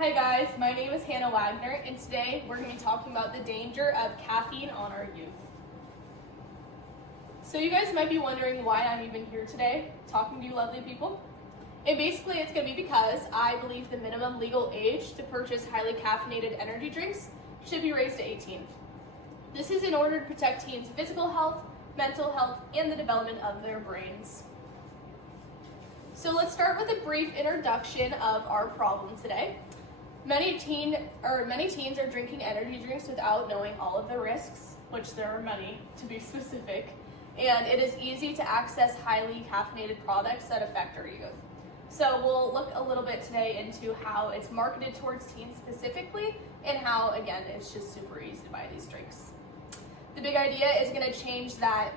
Hi guys, my name is Hannah Wagner, and today we're going to be talking about the danger of caffeine on our youth. So you guys might be wondering why I'm even here today, talking to you lovely people. And basically it's going to be because I believe the minimum legal age to purchase highly caffeinated energy drinks should be raised to 18. This is in order to protect teens' physical health, mental health, and the development of their brains. So let's start with a brief introduction of our problem today. Many teens are drinking energy drinks without knowing all of the risks, which there are many to be specific, and it is easy to access highly caffeinated products that affect our youth. So we'll look a little bit today into how it's marketed towards teens specifically, and how, again, it's just super easy to buy these drinks. The big idea is going to change that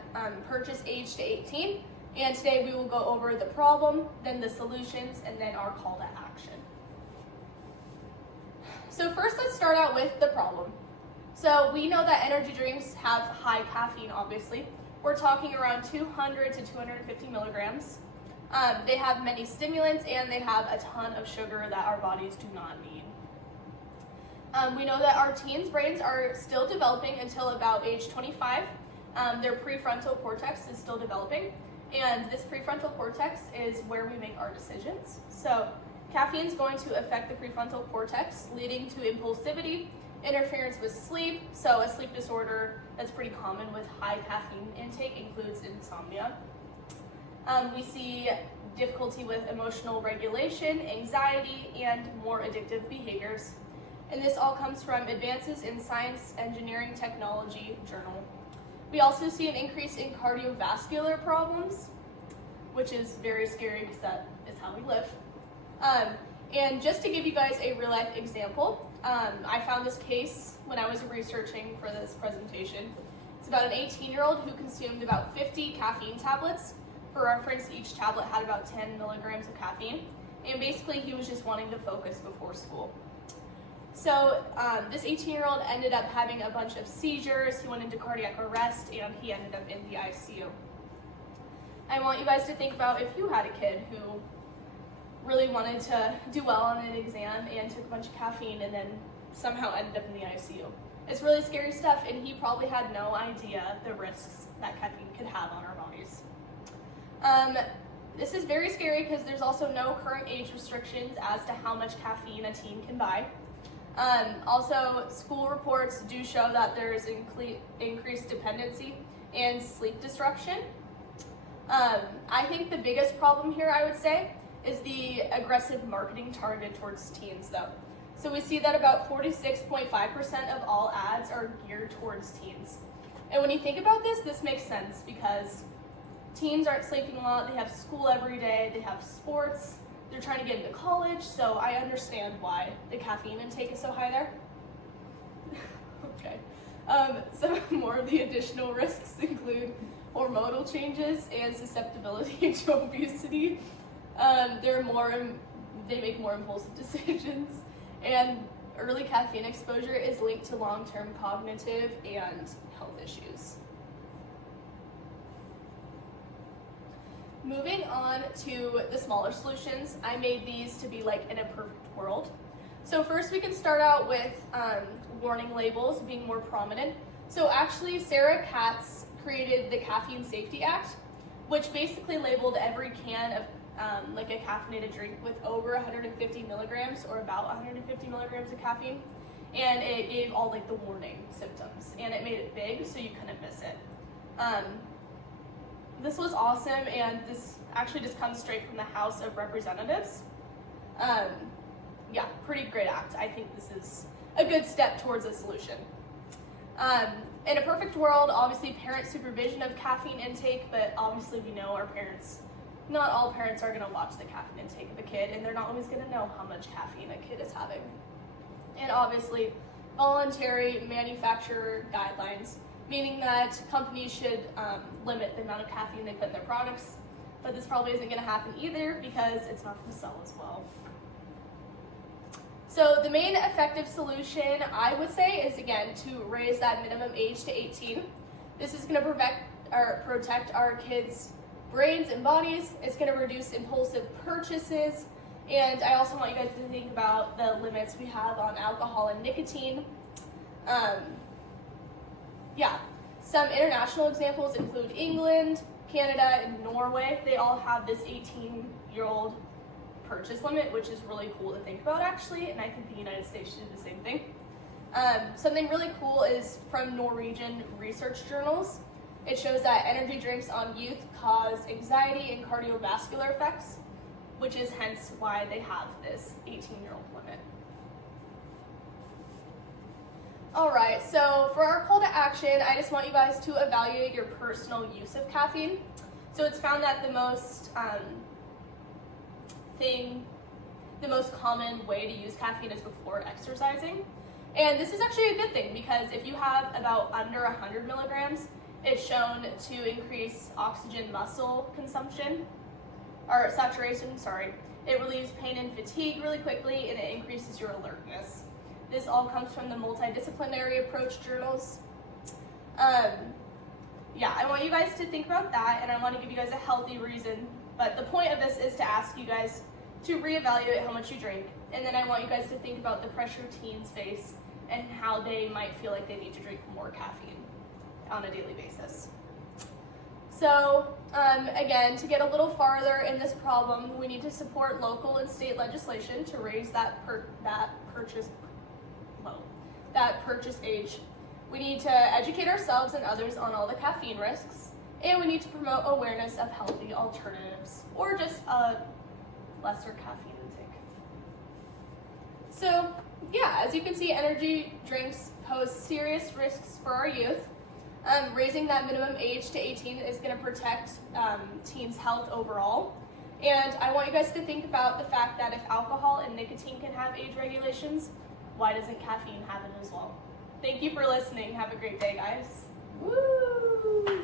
purchase age to 18, and today we will go over the problem, then the solutions, and then our call to action. So first, let's start out with the problem. So we know that energy drinks have high caffeine, obviously. We're talking around 200 to 250 milligrams. They have many stimulants, and they have a ton of sugar that our bodies do not need. We know that our teens' brains are still developing until about age 25. Their prefrontal cortex is still developing, and this prefrontal cortex is where we make our decisions. So caffeine is going to affect the prefrontal cortex, leading to impulsivity, interference with sleep. So a sleep disorder that's pretty common with high caffeine intake includes insomnia. We see difficulty with emotional regulation, anxiety, and more addictive behaviors. And this all comes from Advances in Science, Engineering, Technology journal. We also see an increase in cardiovascular problems, which is very scary because that is how we live. And just to give you guys a real life example, I found this case when I was researching for this presentation. It's about an 18-year-old who consumed about 50 caffeine tablets. For reference, each tablet had about 10 milligrams of caffeine. And basically he was just wanting to focus before school. So this 18-year-old ended up having a bunch of seizures, he went into cardiac arrest, and he ended up in the ICU. I want you guys to think about if you had a kid who really wanted to do well on an exam and took a bunch of caffeine and then somehow ended up in the ICU. It's really scary stuff, and he probably had no idea the risks that caffeine could have on our bodies. This is very scary because there's also no current age restrictions as to how much caffeine a teen can buy. Also, school reports do show that there is increased dependency and sleep disruption. I think the biggest problem here, I would say, is the aggressive marketing targeted towards teens, though. So we see that about 46.5% of all ads are geared towards teens. And when you think about this, this makes sense because teens aren't sleeping a lot, they have school every day, they have sports, they're trying to get into college, so I understand why the caffeine intake is so high there. Okay. Some more of the additional risks include hormonal changes and susceptibility to obesity. They make more impulsive decisions, and early caffeine exposure is linked to long-term cognitive and health issues. Moving on to the smaller solutions, I made these to be like in a perfect world. So first we can start out with warning labels being more prominent. So actually Sarah Katz created the Caffeine Safety Act, which basically labeled every can of like a caffeinated drink with over 150 milligrams or about 150 milligrams of caffeine, and it gave all like the warning symptoms, and it made it big so you couldn't miss it. This was awesome, and this actually just comes straight from the House of Representatives. Yeah, pretty great act. I think this is a good step towards a solution. In a perfect world, obviously parent supervision of caffeine intake, but obviously we know not all parents are going to watch the caffeine intake of a kid, and they're not always going to know how much caffeine a kid is having. And obviously, voluntary manufacturer guidelines, meaning that companies should limit the amount of caffeine they put in their products, but this probably isn't going to happen either because it's not going to sell as well. So the main effective solution, I would say, is again to raise that minimum age to 18. This is going to protect our kids' brains and bodies. It's going to reduce impulsive purchases, And I also want you guys to think about the limits we have on alcohol and nicotine. Yeah, some international examples include England, Canada, and Norway. They all have this 18-year-old purchase limit, which is really cool to think about actually, and I think the United States should do the same thing. Something really cool is from Norwegian research journals. It shows that energy drinks on youth cause anxiety and cardiovascular effects, which is hence why they have this 18-year-old limit. All right, so for our call to action, I just want you guys to evaluate your personal use of caffeine. So it's found that the most common way to use caffeine is before exercising. And this is actually a good thing because if you have about under 100 milligrams, it's shown to increase oxygen muscle consumption, or saturation, sorry. It relieves pain and fatigue really quickly, and it increases your alertness. This all comes from the multidisciplinary approach journals. Yeah, I want you guys to think about that, and I want to give you guys a healthy reason. But the point of this is to ask you guys to reevaluate how much you drink, and then I want you guys to think about the pressure teens face and how they might feel like they need to drink more caffeine on a daily basis. So again, to get a little farther in this problem, we need to support local and state legislation to raise that purchase age. We need to educate ourselves and others on all the caffeine risks, and we need to promote awareness of healthy alternatives or just a lesser caffeine intake. So yeah, as you can see, energy drinks pose serious risks for our youth. Raising that minimum age to 18 is going to protect teens' health overall. And I want you guys to think about the fact that if alcohol and nicotine can have age regulations, why doesn't caffeine have it as well? Thank you for listening. Have a great day, guys. Woo!